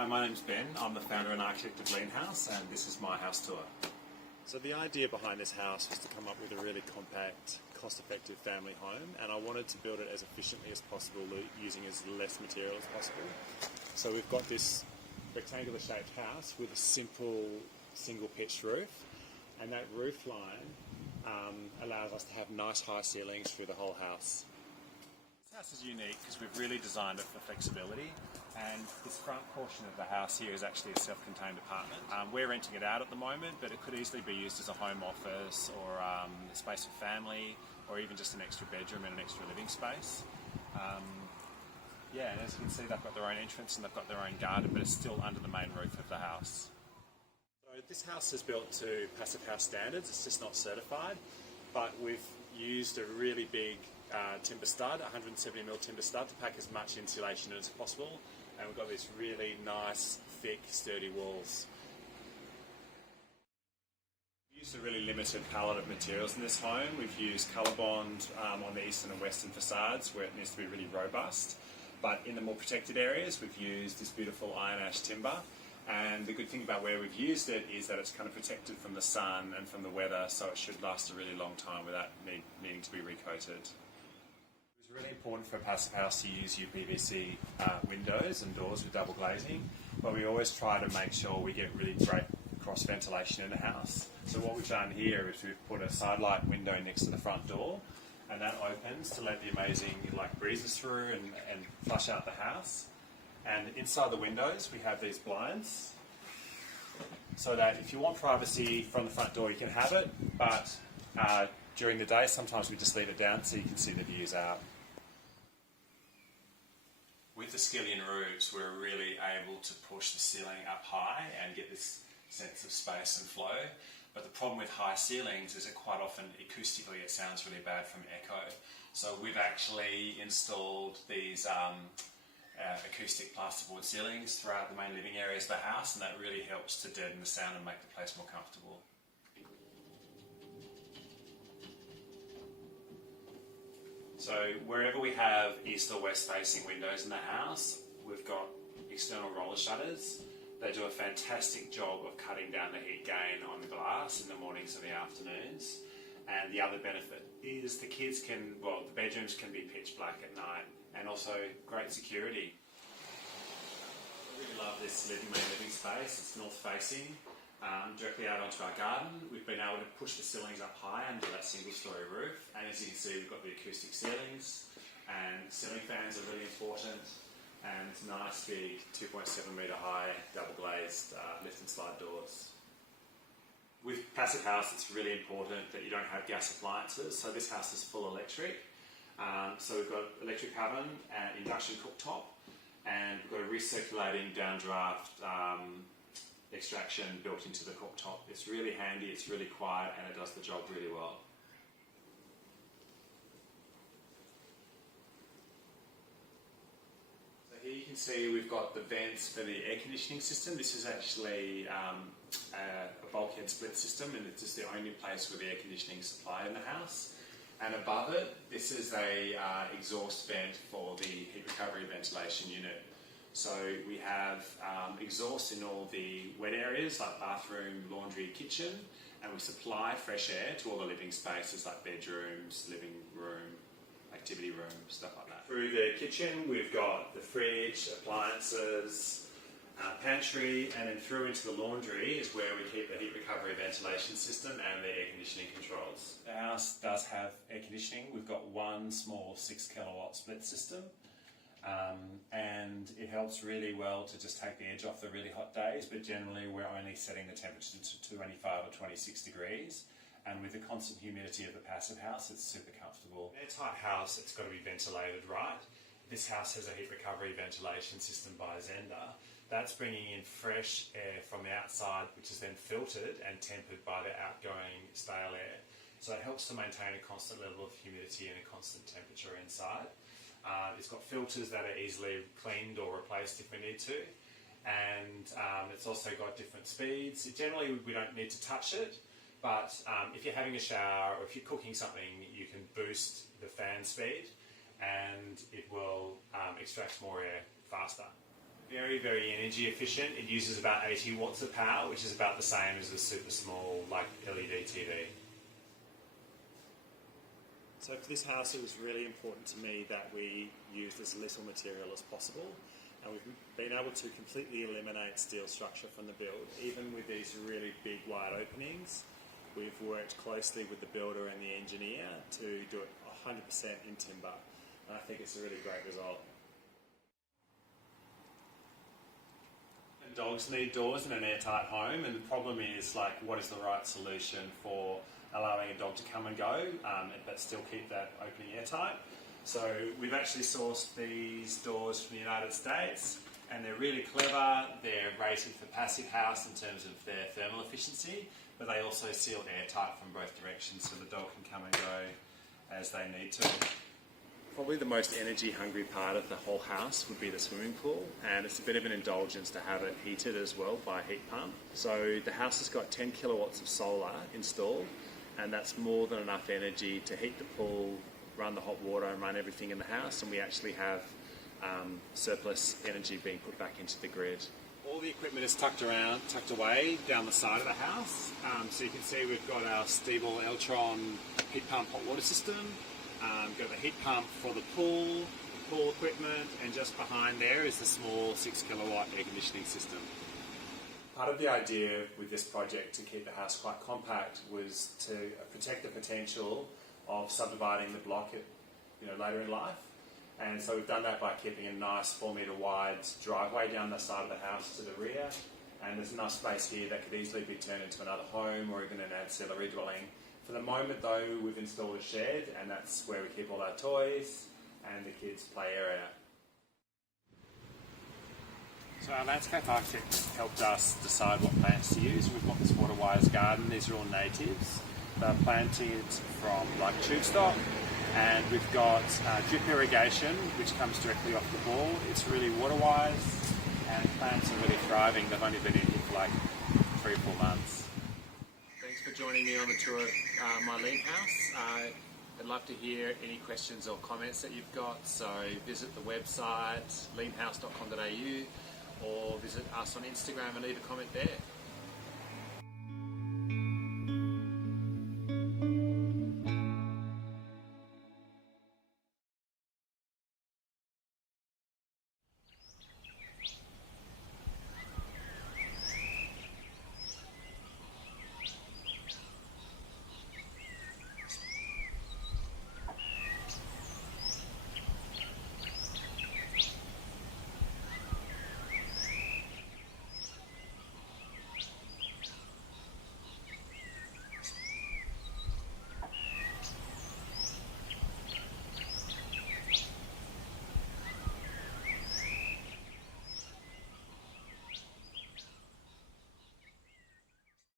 Hi, my name's Ben. I'm the founder and architect of Leanhaus, and this is my house tour. So the idea behind this house was to come up with a really compact, cost-effective family home, and I wanted to build it as efficiently as possible using as less material as possible. So we've got this rectangular shaped house with a simple single pitched roof, and that roof line allows us to have nice high ceilings through the whole house. This house is unique because we've really designed it for flexibility, and this front portion of the house here is actually a self-contained apartment. We're renting it out at the moment, but it could easily be used as a home office or a space for family, or even just an extra bedroom and an extra living space. Yeah, and as you can see, they've got their own entrance and they've got their own garden, but it's still under the main roof of the house. So this house is built to Passive House standards. It's just not certified, but we've used a really big timber stud, 170mm timber stud, to pack as much insulation in as possible, and we've got these really nice, thick, sturdy walls. We've used a really limited palette of materials in this home. We've used Coloorbond on the eastern and western facades where it needs to be really robust, but in the more protected areas we've used this beautiful iron ash timber. And the good thing about where we've used it is that it's kind of protected from the sun and from the weather, so it should last a really long time without needing to be recoated. It was really important for a passive house to use UPVC windows and doors with double glazing, but we always try to make sure we get really great cross ventilation in the house. So what we've done here is we've put a side light window next to the front door, and that opens to let the amazing breezes through and flush out the house. And inside the windows we have these blinds, so that if you want privacy from the front door you can have it, but during the day sometimes we just leave it down so you can see the views out. With the skillion roofs we're really able to push the ceiling up high and get this sense of space and flow, but the problem with high ceilings is that quite often acoustically it sounds really bad from echo. So we've actually installed these acoustic plasterboard ceilings throughout the main living areas of the house, and that really helps to deaden the sound and make the place more comfortable. So wherever we have east or west facing windows in the house, we've got external roller shutters. They do a fantastic job of cutting down the heat gain on the glass in the mornings and the afternoons. And the other benefit is the bedrooms can be pitch black at night, and also great security. I really love this main living space. It's north facing, directly out onto our garden. We've been able to push the ceilings up high under that single story roof, and as you can see we've got the acoustic ceilings, and ceiling fans are really important, and nice big 2.7 metre high double glazed lift and slide doors. With Passive House it's really important that you don't have gas appliances, so this house is full electric. So we've got electric oven and induction cooktop, and we've got a recirculating downdraft extraction built into the cooktop. It's really handy, it's really quiet, and it does the job really well. So here you can see we've got the vents for the air conditioning system. This is actually a bulkhead split system, and it's just the only place where the air conditioning is supplied in the house. And above it, this is a exhaust vent for the heat recovery ventilation unit. So we have exhaust in all the wet areas like bathroom, laundry, kitchen, and we supply fresh air to all the living spaces like bedrooms, living room, activity room, stuff like that. Through the kitchen we've got the fridge, appliances, pantry, and then through into the laundry is where we keep the heat recovery ventilation system and the air conditioning controls. The house does have air conditioning. We've got one small 6 kilowatt split system, and it helps really well to just take the edge off the really hot days, but generally we're only setting the temperature to 25 or 26 degrees, and with the constant humidity of the passive house it's super comfortable. An airtight house, it's got to be ventilated right. This house has a heat recovery ventilation system by Zender. That's bringing in fresh air from the outside, which is then filtered and tempered by the outgoing stale air. So it helps to maintain a constant level of humidity and a constant temperature inside. It's got filters that are easily cleaned or replaced if we need to. And it's also got different speeds. Generally we don't need to touch it, but if you're having a shower or if you're cooking something, you can boost the fan speed and it will extract more air faster. Very, very energy efficient. It uses about 80 watts of power, which is about the same as a super small like LED TV. So for this house, it was really important to me that we used as little material as possible, and we've been able to completely eliminate steel structure from the build. Even with these really big wide openings, we've worked closely with the builder and the engineer to do it 100% in timber, and I think it's a really great result. And dogs need doors in an airtight home, and the problem is like, what is the right solution for allowing a dog to come and go, but still keep that opening airtight? So we've actually sourced these doors from the United States, and they're really clever. They're rated for passive house in terms of their thermal efficiency, but they also seal airtight from both directions, so the dog can come and go as they need to. Probably the most energy hungry part of the whole house would be the swimming pool, and it's a bit of an indulgence to have it heated as well by a heat pump. So the house has got 10 kilowatts of solar installed, and that's more than enough energy to heat the pool, run the hot water and run everything in the house, and we actually have surplus energy being put back into the grid. All the equipment is tucked away down the side of the house. So you can see we've got our Stiebel Eltron heat pump hot water system. Got the heat pump for the pool equipment, and just behind there is the small 6 kilowatt air conditioning system. Part of the idea with this project to keep the house quite compact was to protect the potential of subdividing the block later in life. And so we've done that by keeping a nice 4 metre wide driveway down the side of the house to the rear. And there's enough space here that could easily be turned into another home or even an ancillary dwelling. For the moment though, we've installed a shed, and that's where we keep all our toys and the kids' play area. So our landscape architect helped us decide what plants to use. We've got this water wires garden. These are all natives. They're planted from like tube stock, and we've got drip irrigation, which comes directly off the ball. It's really water wise, and plants are really thriving. They've only been in here for like 3 or 4 months. Thanks for joining me on the tour of my Leanhaus. I'd love to hear any questions or comments that you've got, so visit the website leanhaus.com.au or visit us on Instagram and leave a comment there.